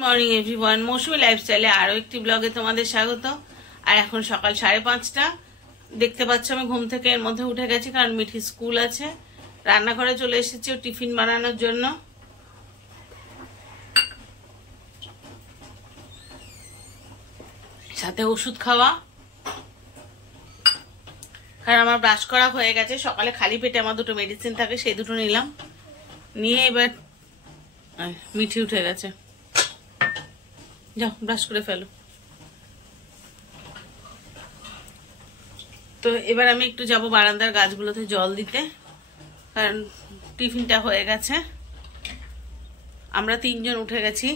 Morning everyone, মৌসুমী লাইফস্টাইলে আরো একটি ব্লগে তোমাদের স্বাগত। আর এখন সকাল 5:30। দেখতে পাচ্ছ আমি ঘুম থেকে এর মধ্যে উঠে গেছি, কারণ মিঠি স্কুল আছে। রান্নাঘরে চলে এসেছি ও টিফিন বানানোর জন্য। সাথে ওষুধ খাওয়া, কারণ আমার ব্রাশ করা হয়ে গেছে। সকালে খালি পেটে আমার দুটো মেডিসিন থাকে, সেই দুটো নিলাম, নিয়ে এবার মিঠি উঠে গেছে। যাও ব্রাশ করে ফেলো। তো এবার আমি একটু যাব বারান্দার গাছগুলোতে জল দিতে, কারণ টিফিনটা হয়ে গেছে। আমরা 3 জন উঠে গেছি।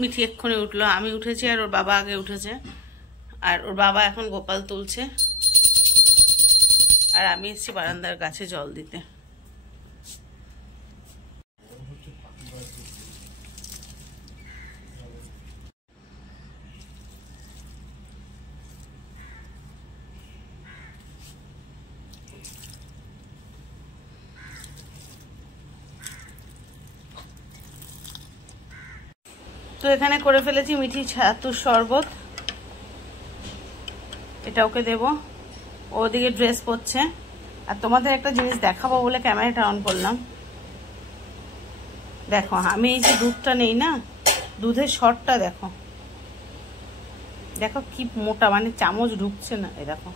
মিঠি এক্ষুনি উঠলো, আমি উঠেছি আর ওর বাবা আগে উঠেছে। আর ওর বাবা এখন গোপাল তুলছে, আর আমি এসেছি বারান্দার গাছে জল দিতে। তো এখানে করে ফেলেছি মিঠি ছাতুর শরবত, এটা ওকে দেবো। ওদিকে ড্রেস পরছে। আর তোমাদের একটা জিনিস দেখাবো বলে ক্যামেরাটা অন করলাম। দেখো আমি এই যে দুধটা নেই না, দুধের সরটা দেখো, দেখো কি মোটা, মানে চামচ ঢুকছে না। এই দেখো,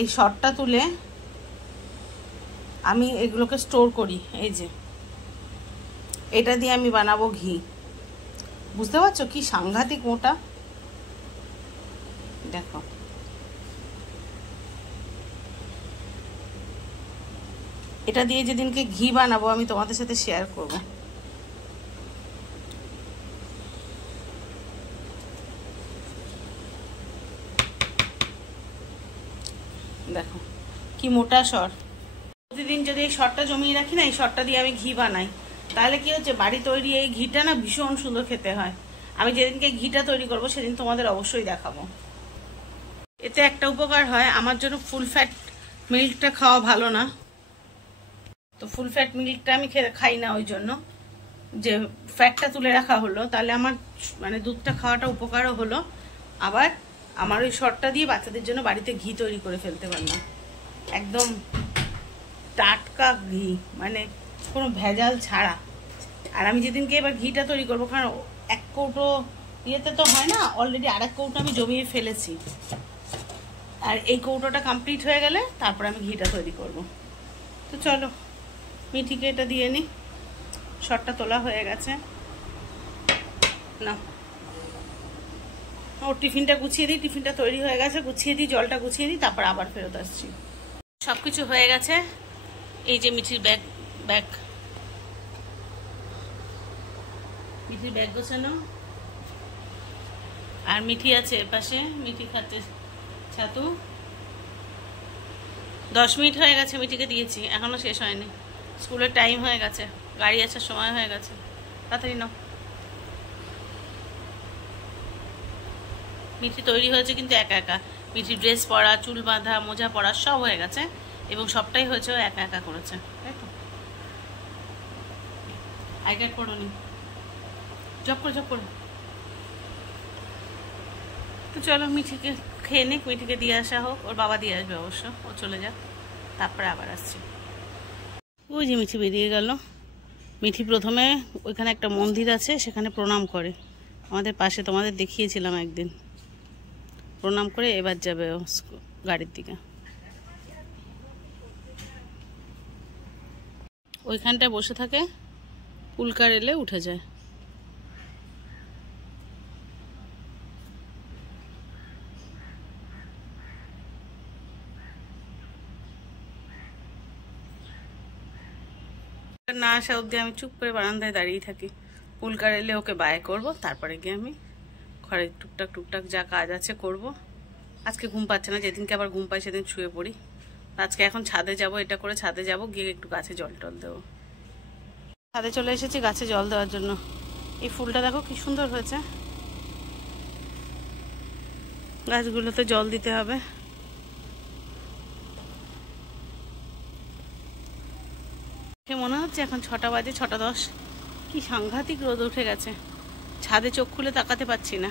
এই সরটা তুলে আমি এগুলোকে স্টোর করি। এই যে এটা দিয়ে আমি বানাবো ঘি। বুঝতে পারছো কি সাংঘাতিক মোটা, দেখো। এটা দিয়ে যেদিনকে ঘি বানাবো আমি তোমাদের সাথে শেয়ার করব। দেখো কি মোটা সর। প্রতিদিন যদি এই সরটা জমিয়ে রাখি না, এই সরটা দিয়ে আমি ঘি বানাই, তাহলে কি হচ্ছে, বাড়ি তৈরি এই ঘিটা না ভীষণ সুন্দর খেতে হয়। আমি যেদিনকে ঘিটা তৈরি করব সেদিন তোমাদের অবশ্যই দেখাবো। এতে একটা উপকার হয়, আমার জন্য ফুল ফ্যাট মিল্কটা খাওয়া ভালো না। তো ফুল ফ্যাট মিল্কটা আমি খাই না, ওই জন্য যে ফ্যাটটা তুলে রাখা হলো, তাহলে আমার মানে দুধটা খাওয়াটা উপকারও হলো। আবার আমার ওই সরটা দিয়ে বাচ্চাদের জন্য বাড়িতে ঘি তৈরি করে ফেলতে পারলাম, একদম টাটকা ঘি, মানে কোনো ভেজাল ছাড়া। আর আমি যেদিনকে এবার ঘিটা তৈরি করবো, কারণ 1 কৌটো ইয়েতে তো হয় না, অলরেডি 1 কৌটো আমি জমিয়ে ফেলেছি। আর এই কৌটোটা কমপ্লিট হয়ে গেলে তারপর আমি ঘিটা তৈরি করব। তো চলো মিঠিকে এটা দিয়ে নিই। শটটা তোলা হয়ে গেছে না, ওর টিফিনটা গুছিয়ে দিই। টিফিনটা তৈরি হয়ে গেছে, গুছিয়ে দিই, জলটা গুছিয়ে দিই, তারপর আবার ফেরত আসছি। সব কিছু হয়ে গেছে। এই যে মিঠির মিঠির ব্যাগ গোছানো। আর মিঠি আছে এপাশে, মিঠি খাচ্ছে ছাতু। 10 মিনিট হয়ে গেছে মিঠিকে দিয়েছি, এখনো শেষ হয়নি। স্কুলের টাইম হয়ে গেছে, গাড়ি আসার সময় হয়ে গেছে, তাড়াতাড়ি নাও। মিঠি তৈরি হয়েছে কিন্তু একা একা। মিঠি ড্রেস পরা, চুল বাঁধা, মোজা পরা সব হয়ে গেছে, এবং সবটাই হয়েছে ও একা একা করেছে, তাই তো। আই কার্ড পড়োনি, জব করে। তো চলো মিঠিকে খেয়ে নিক, মিঠিকে দিয়ে আসা হোক। ওর বাবা দিয়ে আসবে অবশ্য, ও চলে যাক, তারপরে আবার আসছি। ওই যে মিঠি বেরিয়ে গেল। মিঠি প্রথমে ওইখানে একটা মন্দির আছে, সেখানে প্রণাম করে, আমাদের পাশে, তোমাদের দেখিয়েছিলাম একদিন। প্রণাম করে এবার যাবে ও গাড়ির দিকে। ওইখানটায় বসে থাকে, উল্কার এলে উঠে যায়। না আসা অবধি আমি চুপ করে বারান্দায় দাঁড়িয়ে থাকি। উল্কার এলে ওকে বাই করব, তারপরে গিয়ে আমি ঘরে টুকটাক যা কাজ আছে করব। আজকে ঘুম পাচ্ছে না, যেদিনকে আবার ঘুম পাই সেদিন শুয়ে পড়ি। আজকে এখন ছাদে যাব, এটা করে ছাদে যাব, গিয়ে একটু গাছে জল টল দেবো। ছাদে চলে এসেছি গাছে জল দেওয়ার জন্য। এই ফুলটা দেখো কি সুন্দর হয়েছে, গাছগুলোতে জল দিতে হবে। মনে হচ্ছে এখন 6টা বাজে, 6টা 10। কি সাংঘাতিক রোদ উঠে গেছে, ছাদে চোখ খুলে তাকাতে পাচ্ছি না।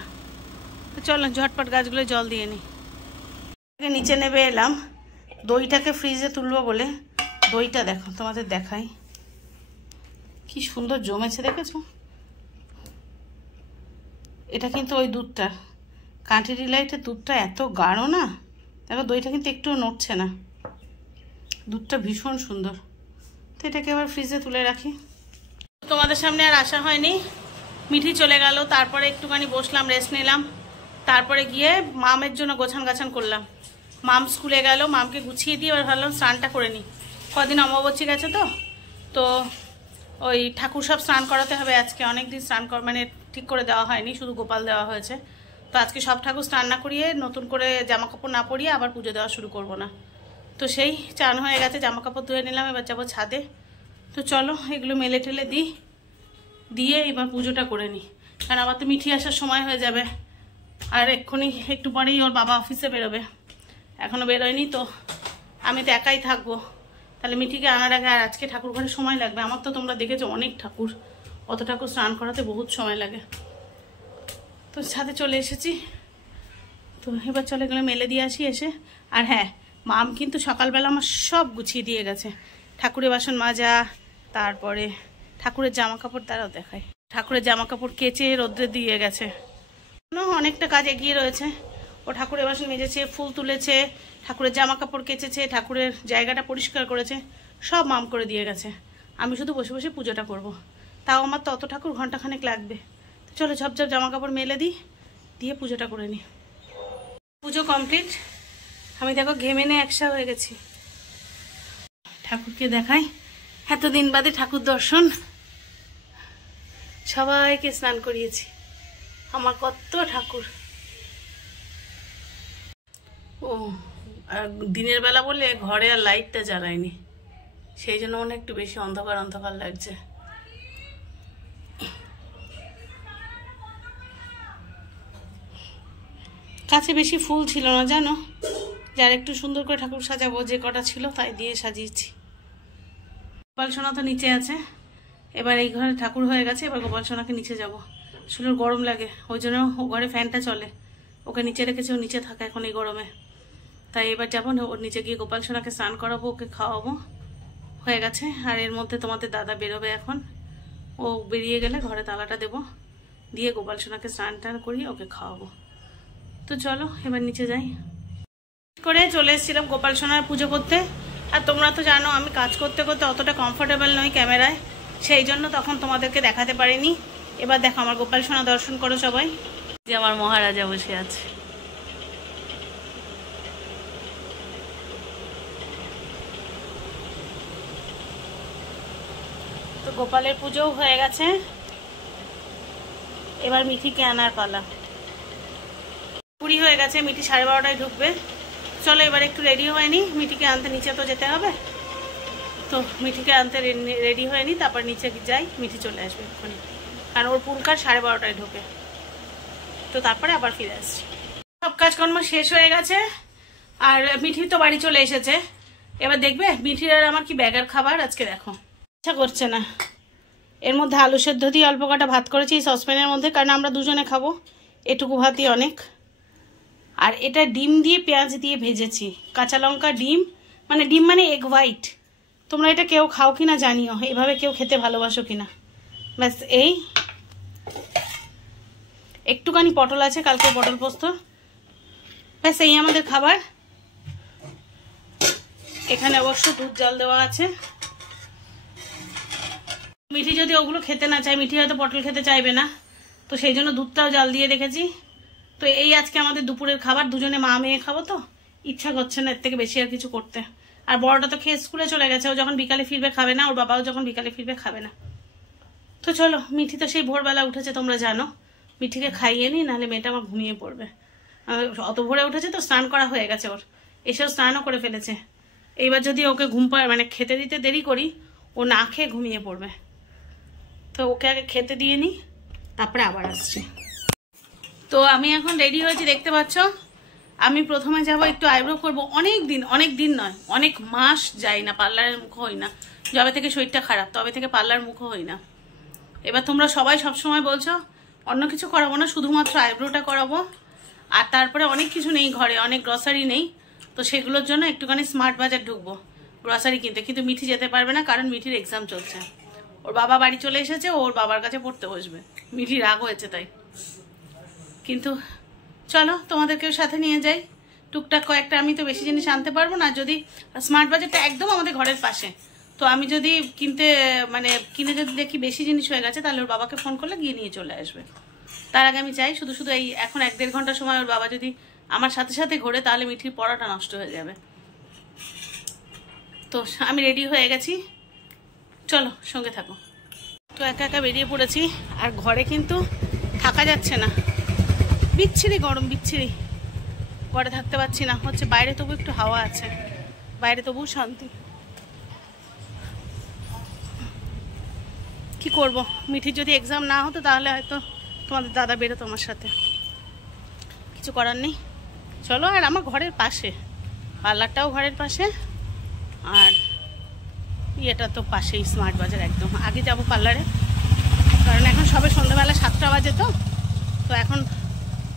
তো চলো ঝটপট গাছগুলো জল দিয়ে নিই। নিচে নেমে এলাম দইটাকে ফ্রিজে তুলবো বলে। দইটা দেখো, তোমাদের দেখাই কি সুন্দর জমেছে, দেখেছো? এটা কিন্তু ওই দুধটা, কাঁটি ডিলাইটের দুধটা এত গাঢ় না, দেখো দইটা কিন্তু একটুও নড়ছে না, দুধটা ভীষণ সুন্দর। তো এটাকে আবার ফ্রিজে তুলে রাখি। তোমাদের সামনে আর আসা হয়নি, মিঠি চলে গেল, তারপরে একটুখানি বসলাম, রেস্ট নিলাম, তারপরে গিয়ে মামের জন্য গোছান গাছান করলাম। মাম স্কুলে গেল, মামকে গুছিয়ে দিয়ে এবার ভাবলাম স্নানটা করে নিই। কদিন অমাবস্যা গেছে তো ওই ঠাকুর সব স্নান করাতে হবে আজকে। অনেকদিন স্নান মানে ঠিক করে দেওয়া হয়নি, শুধু গোপাল দেওয়া হয়েছে। তো আজকে সব ঠাকুর স্নান না করিয়ে, নতুন করে জামা কাপড় না পরিয়ে আবার পুজো দেওয়া শুরু করব না। তো সেই চান হয়ে গেছে, জামা কাপড় ধুয়ে নিলাম, এবার যাবো ছাদে। তো চলো এগুলো মেলে টেলে দিয়ে এবার পুজোটা করে নিই, কারণ আবার তো মিঠি আসার সময় হয়ে যাবে। আর এক্ষুনি একটু পরেই ওর বাবা অফিসে বেরোবে, এখনও বেরোয়নি। তো আমি তো একাই থাকবো, তাহলে মিঠিকে আনার আগে আর আজকে ঠাকুর ঘরে সময় লাগবে আমার। তো তোমরা দেখেছো অনেক ঠাকুর, অত ঠাকুর স্নান করাতে বহুত সময় লাগে। তো ছাদে চলে এসেছি, তো এবার চলে গেলে মেলে দিয়ে আসি এসে। আর হ্যাঁ, মাম কিন্তু সকালবেলা আমার সব গুছিয়ে দিয়ে গেছে, ঠাকুরের বাসন মাজা, তারপরে ঠাকুরের জামা কাপড়, তারাও দেখায়, ঠাকুরের জামা কাপড় কেচে রোদ্রে দিয়ে গেছে। অনেকটা কাজ এগিয়ে রয়েছে। ও ঠাকুরের বাসন মেজেছে, ফুল তুলেছে, ঠাকুরের জামা কাপড় কেচেছে, ঠাকুরের জায়গাটা পরিষ্কার করেছে, সব মাম করে দিয়ে গেছে। আমি শুধু বসে বসে পুজোটা করব। তাও আমার তো অত ঠাকুর ঘন্টাখানেক লাগবে। তো চলো ঝপঝপ জামা কাপড় মেলে দিয়ে পুজোটা করে নিই। পুজো কমপ্লিট, আমি দেখো ঘেমে নিয়ে একসা হয়ে গেছি। ঠাকুরকে দেখাই, এতদিন বাদে ঠাকুর দর্শন। সবাইকে স্নান করিয়েছি, আমার কত ঠাকুর। ও দিনের বেলা বলে ঘরে আর লাইটটা জ্বালায়নি, সেই জন্য মনে একটু বেশি অন্ধকার অন্ধকার লাগছে। কাছে বেশি ফুল ছিল না জানো, যার একটু সুন্দর করে ঠাকুর সাজাবো, যে কটা ছিল তাই দিয়ে সাজিয়েছি। গোপাল সোনা তো নিচে আছে, এবার এই ঘরে ঠাকুর হয়ে গেছে, এবার গোপাল সোনাকে নিচে যাবো। আসলে গরম লাগে, ওই জন্য ঘরে ফ্যানটা চলে, ওকে নিচে রেখেছে, ও নিচে থাকে এখন এই গরমে। তাই এবার যাবো, ওর নিচে গিয়ে গোপাল সোনাকে স্নান করাবো, ওকে খাওয়াবো। হয়ে গেছে। আর এর মধ্যে তোমাদের দাদা বেরোবে এখন, ও বেরিয়ে গেলে ঘরে তালাটা দেবো, দিয়ে গোপাল সোনাকে স্নান টান করিয়ে ওকে খাওয়াবো। তো চলো এবার নিচে যাই। করে চলে এসেছিলাম গোপাল সোনার পুজো করতে। আর তোমরা তো জানো আমি কাজ করতে করতে অতটা কমফোর্টেবল নই ক্যামেরায়, সেই জন্য তখন তোমাদেরকে দেখাতে পারিনি। এবার দেখো আমার গোপাল সোনা দর্শন করো সবাই, যে আমার মহারাজা বসে আছে। তো গোপালের পুজোও হয়ে গেছে, এবার মিঠিকে আনার পালা। পুরি হয়ে গেছে, মিঠি 12:30টায় ঢুকবে। চলো এবার একটু রেডি হয়নি, মিঠিকে আনতে নিচে তো যেতে হবে। তো মিঠিকে আনতে রেডি হয়নি, তারপর নিচে যাই, মিঠি চলে আসবে এক্ষুনি, কারণ ওর পুলকার 12:30টায় ঢোকে। তো তারপরে আবার ফিরে আসছি। সব কাজকর্ম শেষ হয়ে গেছে, আর মিঠি তো বাড়ি চলে এসেছে। এবার দেখবে মিঠির আর আমার কি ব্যাগার খাবার আজকে, দেখো ইচ্ছা করছে না। এর মধ্যে আলু সেদ্ধ দিয়ে অল্প কটা ভাত করেছি সসপ্যানের মধ্যে, কারণ আমরা দুজনে খাবো, এটুকু ভাতই অনেক। আর এটা ডিম দিয়ে পেঁয়াজ দিয়ে ভেজেছি, কাঁচা লঙ্কা, ডিম মানে এগ হোয়াইট। তোমরা এটা কেউ খাও কিনা জানিও, এভাবে কেউ খেতে ভালোবাসো কিনা। ব্যাস এই একটুখানি পটল আছে, কালকে পটল পোস্ত, ব্যাস এই আমাদের খাবার। এখানে অবশ্য দুধ জল দেওয়া আছে। মিঠি যদি ওগুলো খেতে না চায়, মিঠি হয়তো পটল খেতে চাইবে না, তো সেই জন্য দুধটাও জল দিয়ে রেখেছি। তো এই আজকে আমাদের দুপুরের খাবার, দুজনে মা মেয়ে খাবো, তো ইচ্ছা করছে না এর থেকে বেশি আর কিছু করতে। আর বড়টা তো খেয়ে স্কুলে চলে গেছে, ও যখন বিকালে ফিরবে খাবে না, ওর বাবাও যখন বিকালে ফিরবে খাবে না। তো চলো, মিঠি তো সেই ভোরবেলা উঠেছে তোমরা জানো, মিঠিকে খাইয়ে নি, নাহলে মেয়েটা আমার ঘুমিয়ে পড়বে। অত ভোরে উঠেছে তো, স্নান করা হয়ে গেছে ওর, এসেও স্নানও করে ফেলেছে। এইবার যদি ওকে ঘুম পায় মানে খেতে দিতে দেরি করি, ও না খেয়ে ঘুমিয়ে পড়বে। তো ওকে আগে খেতে দিয়ে নি, তারপরে আবার আসছি। তো আমি এখন রেডি হয়েছি, দেখতে পাচ্ছ। আমি প্রথমে যাব একটু আইব্রো করব। অনেক দিন নয়, অনেক মাস যাই না পার্লারের, মুখ হই না, যবে থেকে শরীরটা খারাপ তবে থেকে পার্লার মুখও হই না। এবার তোমরা সবাই সবসময় বলছো অন্য কিছু করাবো না, শুধুমাত্র আইব্রোটা করাবো, আর তারপরে অনেক কিছু নেই ঘরে, অনেক গ্রসারি নেই, তো সেগুলোর জন্য একটুখানি স্মার্ট বাজার ঢুকবো গ্রসারি কিনতে। কিন্তু মিঠি যেতে পারবে না, কারণ মিঠির এক্সাম চলছে। ওর বাবা বাড়ি চলে এসেছে, ওর বাবার কাছে পড়তে বসবে। মিঠি রাগ হয়েছে তাই। কিন্তু চলো তোমাদেরকেও সাথে নিয়ে যাই, টুকটাক কয়েকটা। আমি তো বেশি জিনিস আনতে পারবো না, যদি স্মার্ট বাজারটা একদম আমাদের ঘরের পাশে, তো আমি যদি কিনে যদি দেখি বেশি জিনিস হয়ে গেছে, তাহলে ওর বাবাকে ফোন করলে গিয়ে নিয়ে চলে আসবে। তার আগে আমি চাই শুধু শুধু এই এখন 1-1.5 ঘন্টা সময় ওর বাবা যদি আমার সাথে সাথে ঘোরে, তাহলে মিঠির পড়াটা নষ্ট হয়ে যাবে। তো আমি রেডি হয়ে গেছি, চলো সঙ্গে থাকো। তো একা একা বেরিয়ে পড়েছি, আর ঘরে কিন্তু থাকা যাচ্ছে না, বিচ্ছিরি গরম, বিচ্ছিরি। ঘরে থাকতে পারছি না, হচ্ছে বাইরে তবু একটু হাওয়া আছে, বাইরে তবু শান্তি। কি করব, মিঠির যদি এক্সাম না হতো তাহলে হয়তো তোমাদের দাদা বেরোতো আমার সাথে, কিছু করার নেই। চলো, আর আমার ঘরের পাশে, পার্লারটাও ঘরের পাশে, আর ইয়েটা তো পাশেই, স্মার্ট বাজার একদম। আগে যাব পার্লারে, কারণ এখন সবে সন্ধ্যাবেলা 7টা বাজে, তো এখন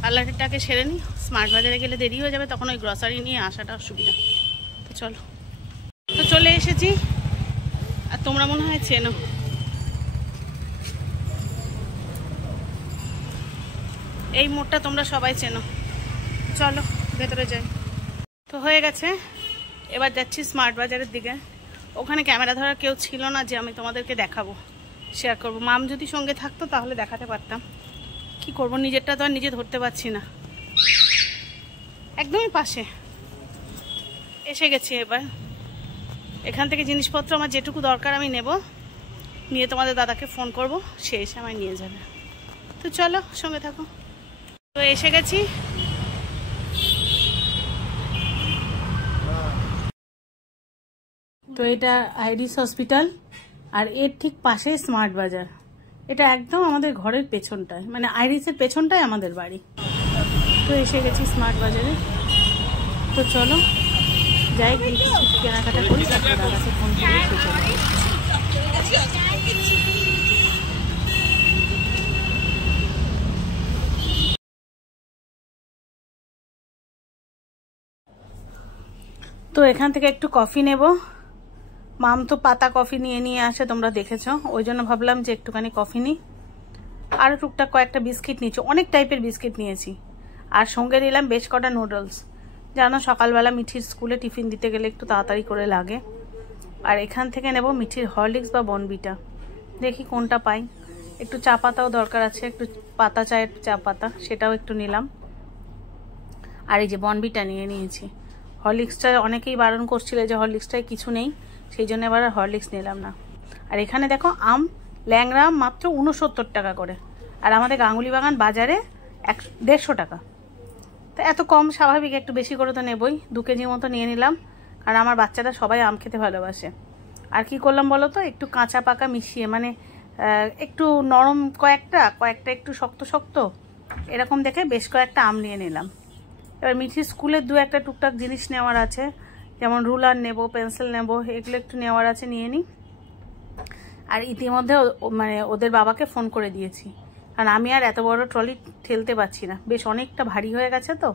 পার্লারটাকে সেরে নিই। স্মার্ট বাজারে গেলে দেরি হয়ে যাবে, তখন ওই গ্রসারি নিয়ে আসাটা অসুবিধা। তো চলো, তো চলে এসেছি, আর তোমরা মনে হয় চেনো, এই মোড়টা তোমরা সবাই চেনো। চলো ভেতরে যাই। তো হয়ে গেছে, এবার যাচ্ছি স্মার্ট বাজারের দিকে। ওখানে ক্যামেরা ধরার কেউ ছিল না যে আমি তোমাদেরকে দেখাবো, শেয়ার করবো। মাম যদি সঙ্গে থাকতো তাহলে দেখাতে পারতাম, কি করব, নিজেরটা তো আর নিজে ধরতে পারছি না। একদমই পাশে এসে গেছি। এবার এখান থেকে জিনিসপত্র আমার যেটুকু দরকার আমি নেব, নিয়ে তোমাদের দাদাকে ফোন করব, সে এসে আমায় নিয়ে যাবে। তো চলো সঙ্গে থাকো। তো এসে গেছি, তো এটা আইরিস হসপিটাল, আর এর ঠিক পাশে স্মার্ট বাজার। এটা একদম আমাদের ঘরের পেছনটায়, মানে আইরিসের পেছনটায় আমাদের বাড়ি। তো এসে গেছি স্মার্ট বাজারে। তো চলো যাই, কেনাকাটা করি, তারপর দাদাকে ফোন করে তো এখান থেকে একটু কফি নেব। মাম তো পাতা কফি নিয়ে আসে, তোমরা দেখেছো, ওই জন্য ভাবলাম যে একটুখানি কফি নিই। আরও টুকটাক কয়েকটা বিস্কিট নিয়েছি, অনেক টাইপের বিস্কিট নিয়েছি, আর সঙ্গে নিলাম বেশ কটা নুডলস। জানো সকালবেলা মিঠির স্কুলে টিফিন দিতে গেলে একটু তাড়াতাড়ি করে লাগে। আর এখান থেকে নেব মিঠির হরলিক্স বা বনবিটা, দেখি কোনটা পাই। একটু চা পাতাও দরকার আছে, একটু পাতা চায়ের চা পাতা, সেটাও একটু নিলাম। আর এই যে বনবিটা নিয়ে নিয়েছি। হরলিক্সটা অনেকেই বারণ করছিল যে হরলিক্সটায় কিছু নেই, সেই জন্য এবার আর হরলিক্স নিলাম না। আর এখানে দেখো আম, ল্যাংড়া আম মাত্র 69 টাকা করে, আর আমাদের গাঙ্গুলি বাগান বাজারে 150 টাকা। তো এত কম, স্বাভাবিক একটু বেশি করে তো নেবই। 2 কেজি মতো নিয়ে নিলাম, কারণ আমার বাচ্চারা সবাই আম খেতে ভালোবাসে। আর কি করলাম বলো তো, একটু কাঁচা পাকা মিশিয়ে, মানে একটু নরম কয়েকটা একটু শক্ত শক্ত, এরকম দেখে বেশ কয়েকটা আম নিয়ে নিলাম। এবার মিঠির স্কুলের 2-1টা টুকটাক জিনিস নেওয়ার আছে, যেমন রুলার নেব, পেন্সিল নেব, এগুলো একটু নেওয়ার আছে, নিয়ে নিই। আর ইতিমধ্যে মানে ওদের বাবাকে ফোন করে দিয়েছি, কারণ আমি আর এত বড় ট্রলি ঠেলতে পারছি না, বেশ অনেকটা ভারী হয়ে গেছে। তো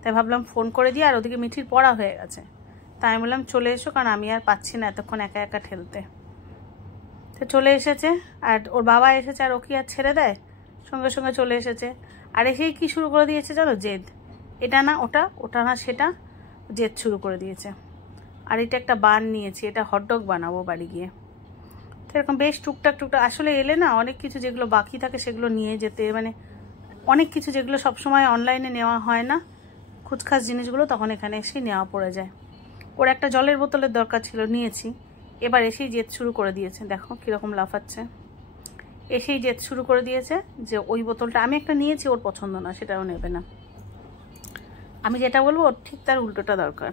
তাই ভাবলাম ফোন করে দিই, আর ওদিকে মিঠির পড়া হয়ে গেছে, তাই আমি বললাম চলে এসো, কারণ আমি আর পাচ্ছি না এতক্ষণ একা একা ঠেলতে। তো চলে এসেছে, আর ওর বাবা এসেছে, আর ও কি আর ছেড়ে দেয়, সঙ্গে সঙ্গে চলে এসেছে। আর এসেই কি শুরু করে দিয়েছে জানো, জেদ, এটা না ওটা, ওটা না সেটা, জেদ শুরু করে দিয়েছে। আর এটা একটা বান নিয়েছি, এটা হটডগ বানাবো বাড়ি গিয়ে। তো এরকম বেশ টুকটাক আসলে এলে না অনেক কিছু যেগুলো বাকি থাকে সেগুলো নিয়ে যেতে, মানে অনেক কিছু যেগুলো সবসময় অনলাইনে নেওয়া হয় না, খুচখাস জিনিসগুলো তখন এখানে এসেই নেওয়া পড়ে যায়। ওর একটা জলের বোতলের দরকার ছিল, নিয়েছি। এবার এসেই জেদ শুরু করে দিয়েছে, দেখো কীরকম লাফাচ্ছে। এসেই জেদ শুরু করে দিয়েছে যে ওই বোতলটা আমি একটা নিয়েছি, ওর পছন্দ না, সেটাও নেবে না। আমি যেটা বলবো ওর ঠিক তার উল্টোটা দরকার।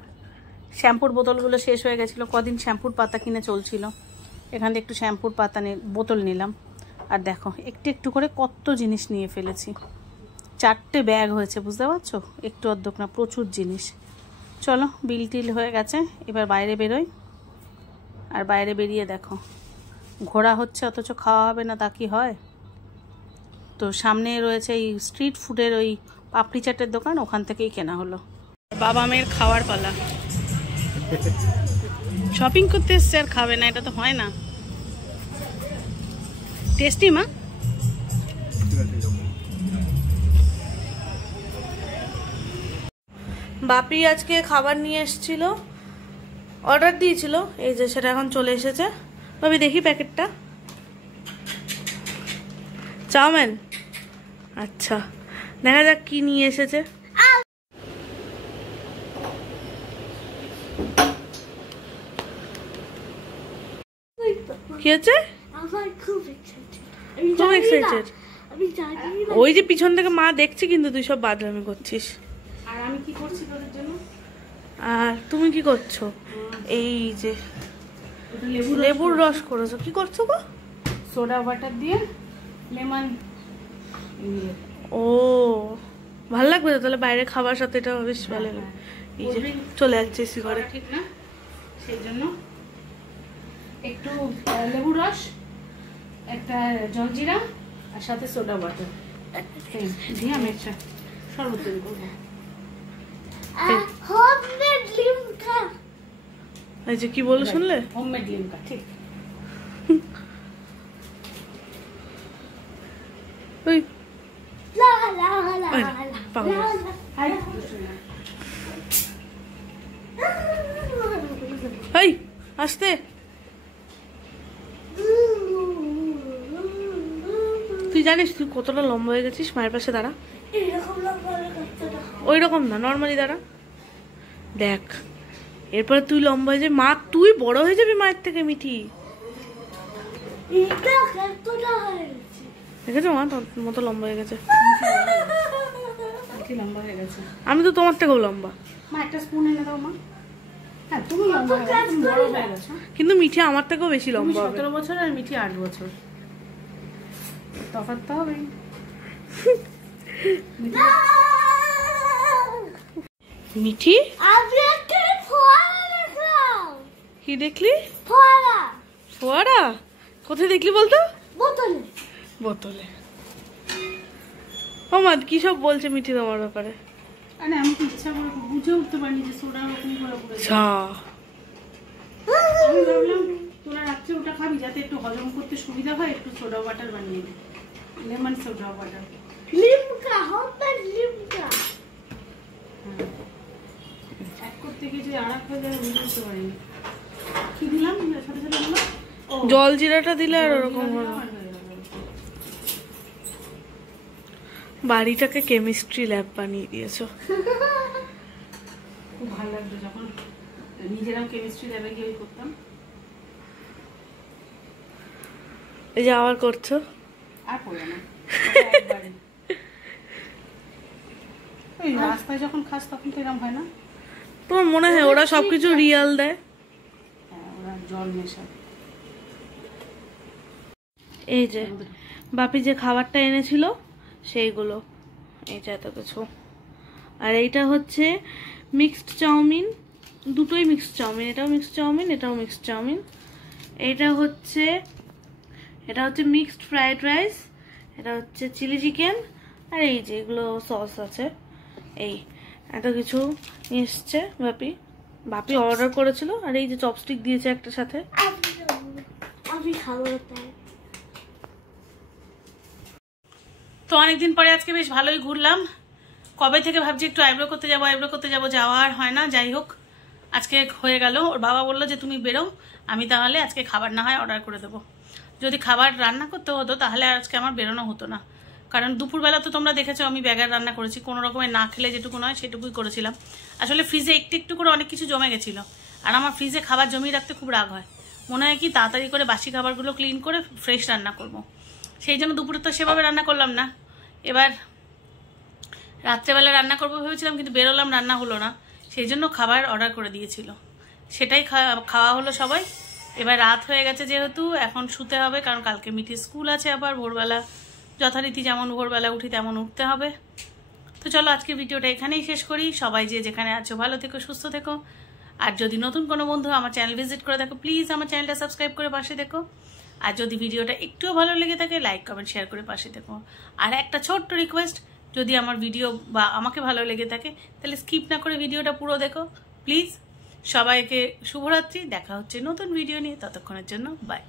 শ্যাম্পুর বোতলগুলো শেষ হয়ে গেছিলো, কদিন শ্যাম্পুর পাতা কিনে চলছিল, এখান থেকে একটু শ্যাম্পুর পাতা বোতল নিলাম। আর দেখো একটু একটু করে কত জিনিস নিয়ে ফেলেছি, 4টে ব্যাগ হয়েছে, বুঝতে পারছো, একটু অর্ধেক না, প্রচুর জিনিস। চলো বিল টিল হয়ে গেছে, এবার বাইরে বেরোই। আর বাইরে বেরিয়ে দেখো ঘোরা হচ্ছে, অথচ খাওয়া হবে না, তা কি হয়? তো সামনে রয়েছে এই স্ট্রিট ফুডের ওই পাপড়ি চাটের দোকান, ওখান থেকেই কেনা হলো। বাবা মেয়ের খাওয়ার পালা। শপিং করতে এসছে আর খাবে না, এটা তো হয় না। টেস্টি মা? বাপি আজকে খাবার নিয়ে এসেছিল, অর্ডার দিয়েছিল, এই যে সেটা এখন চলে এসেছে। বাপি দেখি প্যাকেটটা। চাউমিন, আচ্ছা দেখা যাক কি নিয়ে এসেছে। কি হচ্ছে? খুব এক্সাইটেড। ওই যে পিছন থেকে মা দেখছি, কিন্তু তুই সব বাদলামি করছিস। আর আমি কি করছি তোদের জন্য? আর তুমি কি করছো? এই যে লেবুর রস করেছো। কি করছো গো? সোডা ওয়াটার দিয়ে লেমন। ও ভালো লাগবে তো তাহলে, বাইরে খাবার সাথে এটা বেশ ভালো লাগবে। এই যে চলে যাচ্ছে এসি ঘরে, ঠিক না? সেই জন্য একটু লেবুর রস, একটা জলজিরা, আর সাথে সোডা ওয়াটার দিয়ে আমি একটা শরবত তৈরি করবো। এই যে কি বলো শুনলে? হোমমেড লিমকা, ঠিক। আসতে তুই জানিস তুই কতটা লম্বা হয়ে গেছিস? মায়ের পাশে দাঁড়া। ওই রকম না, নর্মালি দাঁড়া, দেখ। এরপর তুই লম্বা হয়ে যাবি, মা তুই বড় হয়ে যাবি মায়ের থেকে। মিঠি দেখেছো মা তোর মতো লম্বা হয়ে গেছে। আমি তো তোমার থেকেও লম্বা। একটা স্পুন এনে দাও মা। হ্যাঁ তুমি লম্বা হয়ে গেছো, কিন্তু মিঠি আমার থেকেও বেশি লম্বা। 17 বছর আর মিঠি 8 বছর, তফাৎ তো হবেই। মিঠি কি দেখলি? ফোয়ারা? কোথায় দেখলি বলতো? বোতলে। ও মা কি সব বলছে মিঠি তোমার ব্যাপারে? আরে আমি তো ইচ্ছা করে বুঝে উঠতে পারিনি যে সোডা ওরকম করে পড়েছে। আমি ভাবলাম তোরা রাত্রে ওটা খাবি যাতে একটু হজম করতে সুবিধা হয়, একটু সোডা ওয়াটার বানিয়ে দিই, লেমন সোডা ওয়াটার। লিমকা হবে, লিমকা এক করতে গিয়ে যে আরাক হয়ে যায় বুঝতে পারিনি। কি দিলাম সাথে সাথে? দিলাম জল জিরাটা দিলে আর ওরকম হলো। বাড়িটাকে কেমিস্ট্রি ল্যাব বানিয়ে দিয়েছো। খুব ভালো লাগতো যখন নিজেরাও কেমিস্ট্রি ল্যাবে গিয়ে করতাম। এই যে আবার করছো। আর করবে না, একবারে। ওই রাস্তায় যখন খাস তখন তো এরকম হয় না? তোমার মনে হয় ওরা সবকিছু রিয়াল দেয়? হ্যাঁ, ওরা জল মেশায়। এই যে বাপি যে খাবারটা এনেছিল সেইগুলো, এই যে এত কিছু। আর এইটা হচ্ছে মিক্সড চাউমিন, দুটোই মিক্সড চাউমিন, এটাও মিক্সড চাউমিন, এটাও মিক্সড চাউমিন। এটা হচ্ছে মিক্সড ফ্রাইড রাইস, এটা হচ্ছে চিলি চিকেন, আর এই যে এগুলো সস আছে। এই এত কিছু এসছে বাপি অর্ডার করেছিল। আর এই যে চপস্টিক দিয়েছে একটা সাথে। আমি খাবো। তো অনেকদিন পরে আজকে বেশ ভালোই ঘুরলাম। কবে থেকে ভাবছি একটু আইব্রো করতে যাবো, যাওয়া আর হয় না। যাই হোক আজকে হয়ে গেল। ওর বাবা বললো যে তুমি বেরো, আমি তাহলে আজকে খাবার না হয় অর্ডার করে দেবো। যদি খাবার রান্না করতে হতো তাহলে আজকে আমার বেরোনো হতো না, কারণ দুপুরবেলা তো তোমরা দেখেছো আমি ব্যাগার রান্না করেছি, কোনো রকমের না খেলে যেটুকু নয় সেটুকুই করেছিলাম। আসলে ফ্রিজে একটু একটু করে অনেক কিছু জমে গেছিলো, আর আমার ফ্রিজে খাবার জমিয়ে রাখতে খুব রাগ হয়। মনে হয় কি তাড়াতাড়ি করে বাসি খাবারগুলো ক্লিন করে ফ্রেশ রান্না করব। সেই জন্য দুপুরে তো সেভাবে রান্না করলাম না। এবার রাত্রেবেলা রান্না করবো ভেবেছিলাম, কিন্তু বেরোলাম, রান্না হলো না। সেই জন্য খাবার অর্ডার করে দিয়েছিল, সেটাই খাওয়া হলো সবাই। এবার রাত হয়ে গেছে যেহেতু, এখন শুতে হবে, কারণ কালকে মিঠি স্কুল আছে। আবার ভোরবেলা যথারীতি যেমন ভোরবেলা উঠি তেমন উঠতে হবে। তো চলো আজকে ভিডিওটা এখানেই শেষ করি। সবাই যে যেখানে আছো ভালো থেকো, সুস্থ থেকো। আর যদি নতুন কোনো বন্ধু আমার চ্যানেল ভিজিট করে দেখো, প্লিজ আমার চ্যানেলটা সাবস্ক্রাইব করে পাশে দেখো। আর যদি ভিডিওটা একটুও ভালো লেগে থাকে, লাইক কমেন্ট শেয়ার করে পাশে দেখো। আর একটা ছোট্ট রিকোয়েস্ট, যদি আমার ভিডিও বা আমাকে ভালো লেগে থাকে তাহলে স্কিপ না করে ভিডিওটা পুরো দেখো প্লিজ। সবাইকে শুভরাত্রি, দেখা হচ্ছে নতুন ভিডিও নিয়ে, ততক্ষণের জন্য বাই।